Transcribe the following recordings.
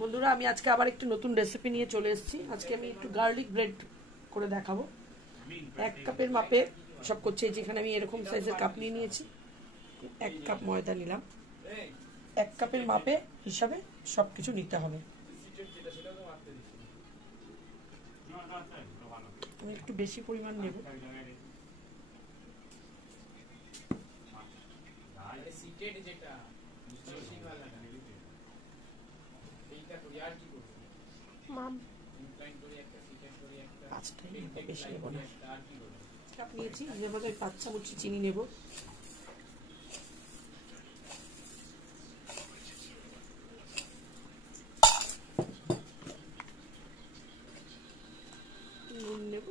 বন্ধুরা আমি আজকে আবার একটু নতুন রেসিপি নিয়ে চলে এসেছি। আজকে আমি একটু গার্লিক ব্রেড করে দেখাবো। 1 কাপের মাপে সব করছি। যেখানে আমি এরকম সাইজের কাপ নিয়ে নিয়েছি, 1 কাপ ময়দা নিলাম। 1 কাপের মাপে হিসাবে সবকিছু নিতে হবে। আমি একটু বেশি পরিমাণ নেব। বেশি নেব না। কাপ নিয়েছি, এর মধ্যে 5 চামচ চিনি নেব। নুন নেব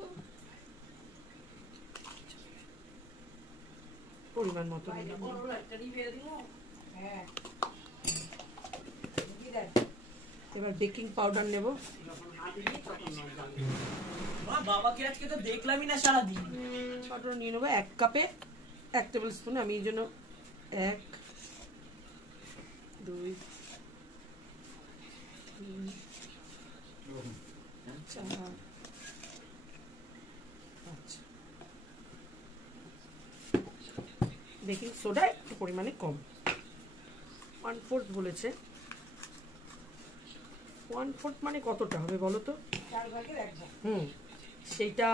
পরিমাণ মতো। এবার বেকিং পাউডার নেব। বাবাকে আজকে তো দেখলামই না সারাদিন। পাউডার নিয়ে নেবো 1 কাপে 1 টেবিল স্পুন। আমি এই জন্য 1 2 3 4 5। বেকিং সোডা একটু পরিমাণে কম, 1/4 বলেছে। 1/4 মানে কতটা হবে বলো তো? 4 ভাগের 1 ভাগ। সেইটা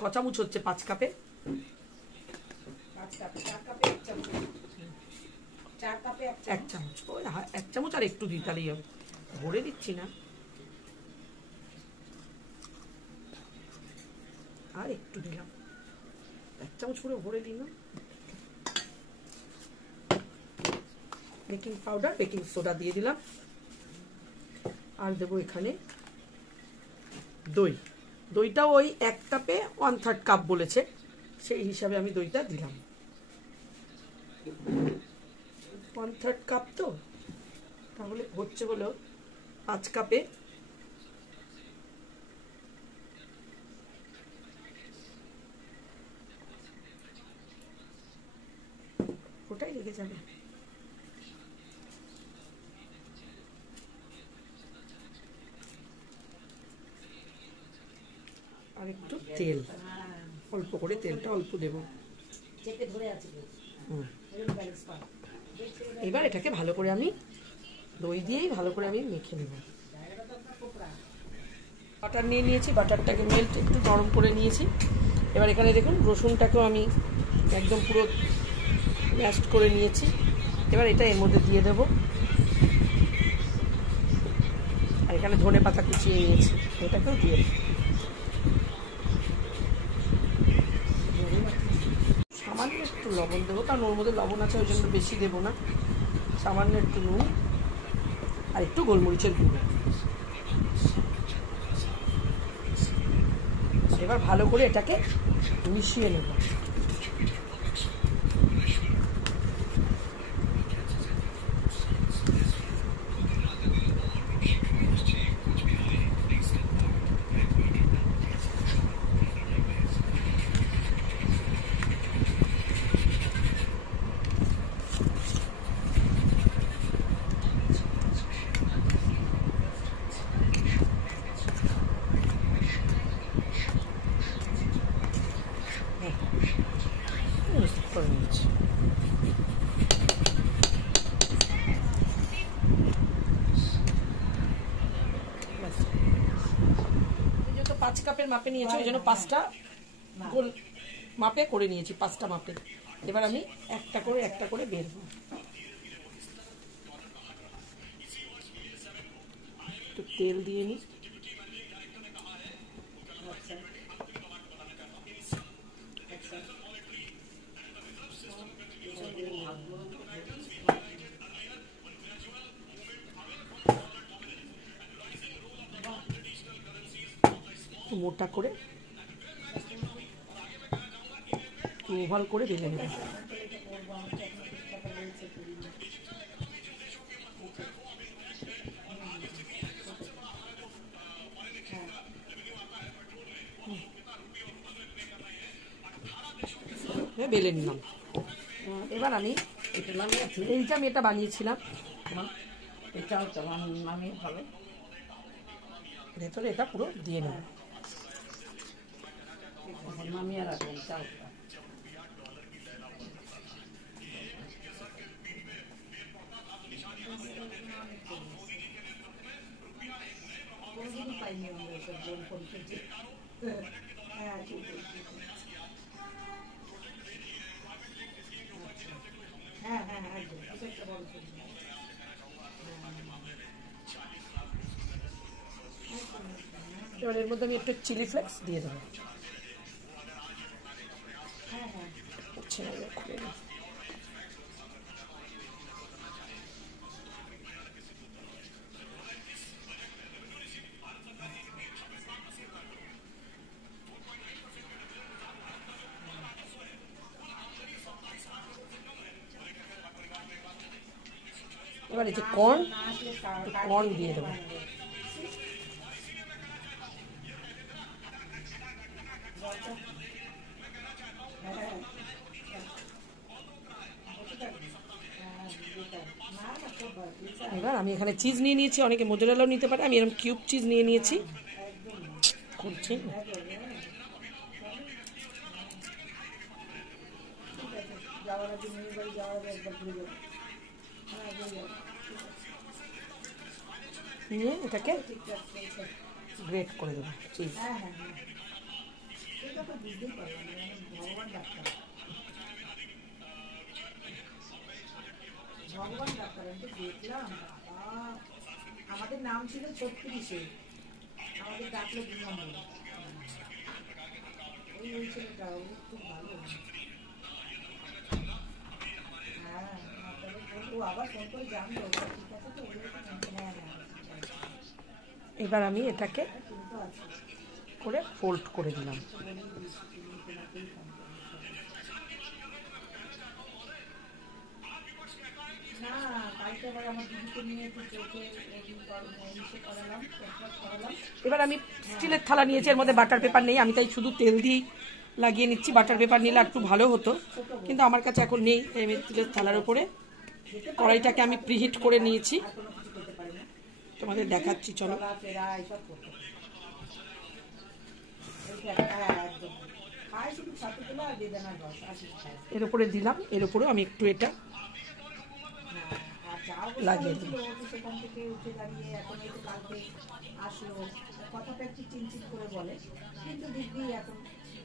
ক চামচ হচ্ছে 5 কাপে? 4 কাপে 1 চামচ। 4 কাপে 1 চামচ। ওই 1 চামচ আর একটু দিই তাহলেই হবে। ভরে দিচ্ছি না, আর একটু দিলাম। 1 চামচ পুরো ভরে দিই না। বেকিং পাউডার বেকিং সোডা দিয়ে দিলাম। আর দেবো এখানে দই। দইটা ওই 1 কাপে 1/3 কাপ বলেছে, সেই হিসাবে আমি দইটা দিলাম। 1/3 কাপ তো, তাহলে হচ্ছে হলো 5 কাপে ওটাই লেগে যাবে। আর একটু তেল, অল্প করে তেলটা অল্প দেব। এবার এটাকে ভালো করে আমি দই দিয়েই ভালো করে আমি মেখে নেব। বাটার নিয়ে নিয়েছি, বাটারটাকে মেল্ট একটু নরম করে নিয়েছি। এবার এখানে দেখুন রসুনটাকেও আমি একদম পুরো ম্যাশড করে নিয়েছি। এবার এটা এর মধ্যে দিয়ে দেব। আর এখানে ধনে পাতা কুচিয়ে নিয়েছি, এটাকেও দিয়ে দেব। সামান্য একটু লবণ দেবো, কারণ ওর মধ্যে লবণ আছে, ওই জন্য বেশি দেবো না। সামান্য একটু নুন আর একটু গোলমরিচের গুঁড়ো। এবার ভালো করে এটাকে মিশিয়ে নেব। যেহেতু 5 কাপের মাপে নিয়েছি, ওই জন্য 5টা গোল মাপে করে নিয়েছি, 5টা মাপে। এবার আমি একটা করে বেরবো। একটু তেল দিয়ে নিই। মোটা করে ওভাল করে বেলে নেব। বেলে নিলাম। এবার আমি এইটা আমি এটা বানিয়েছিলাম, এটাও নামিয়ে হবে। ভেতরে এটা পুরো দিয়ে নেব। নামিয়ে রাখবেন চাল। এবার এর মধ্যে আমি একটু চিলি ফ্লেক্স দিয়ে দেবো। এবার এই যে কর্ন দিয়ে দেবো। এবার আমি এখানে চিজ নিয়ে নিয়েছি, অনেকে মোজারেলাও নিতে পারে, আমি এরকম কিউব চিজ নিয়ে নিয়েছি। করছি নিয়ে এটাকে গ্রেট করে দেবো চিজ। ভগবান ডাক্তার দেখলাম আমাদের নাম ছিল 36-এ, আমাদের ডাকলো 2 নম্বর। ওই ছেলেটা খুব ভালো। হ্যাঁ ও আবার ফোন করে জানলো ঠিক আছে তো। হ্যাঁ এবার আমি এটাকে করে ফোল্ড করে দিলাম। এবার আমি স্টিলের থালা নিয়েছি, এর মধ্যে বাটার পেপার নেই, আমি তাই শুধু তেল দিয়েই লাগিয়ে নিচ্ছি। বাটার পেপার নিলে একটু ভালো হতো, কিন্তু আমার কাছে এখন নেই, তাই আমি স্টিলের থালার উপরে কড়াইটাকে আমি প্রিহিট করে নিয়েছি, তোমাদের দেখাচ্ছি। চলো এর উপরে দিলাম, এর উপরে আমি একটু এটা লাগিয়ে দিই। সেখান থেকে উঠে দাঁড়িয়ে এখন এই তো কালকে আসলো, কথাটা একটু চিনচিন করে বলে, কিন্তু দিদি এখন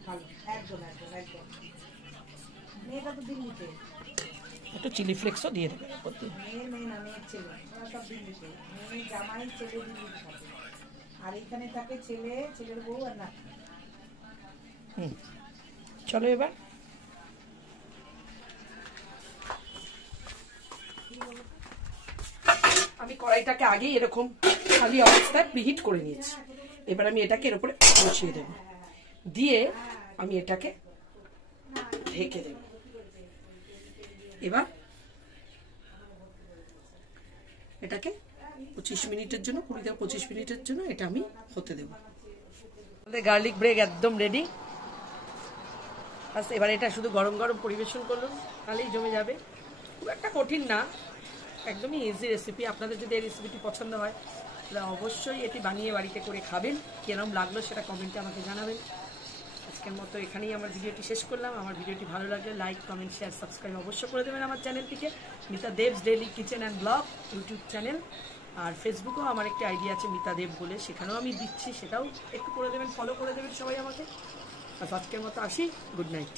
ভালো। একদম একদম একদম। মেয়েটা তো দিল্লিতে, একটু চিলি ফ্লেক্সও দিয়ে দেবে। মেয়ে না মেয়ের ছেলে, ওরা সব দিল্লিতে। মেয়ে জামাই ছেলে দিল্লিতে থাকে, আর এখানে থাকে ছেলের বউ আর না। চলো এবার আমি কড়াইটাকে আগে এরকম খালি অবস্থায় প্রিহিট করে নিয়েছি। এবার আমি এটাকে এর উপরে বসিয়ে দেব, দিয়ে আমি এটাকে ঢেকে দেব। এবার এটাকে 25 মিনিটের জন্য, 20 থেকে 25 মিনিটের জন্য এটা আমি হতে দেব। আমাদের গার্লিক ব্রেড একদম রেডি। বাস এবার এটা শুধু গরম গরম পরিবেশন করলাম, তাহলেই জমে যাবে। খুব একটা কঠিন না, একদমই ইজি রেসিপি। আপনাদের যদি এই রেসিপিটি পছন্দ হয় তাহলে অবশ্যই এটি বানিয়ে বাড়িতে করে খাবেন। কিরকম লাগলো সেটা কমেন্টে আমাকে জানাবেন। আজকের মতো এখানেই আমার ভিডিওটি শেষ করলাম। আমার ভিডিওটি ভালো লাগলে লাইক, কমেন্ট, শেয়ার, সাবস্ক্রাইব অবশ্যই করে দেবেন আমার চ্যানেলটিকে, Mita Deb's daily kitchen and blog YouTube channel. আর ফেসবুকেও আমার একটি আইডি আছে মিতা দেব বলে, সেখানেও আমি দিচ্ছি, সেটাও একটু করে দেবেন, ফলো করে দেবেন সবাই আমাকে। আজকের মতো আসি, গুড নাইট।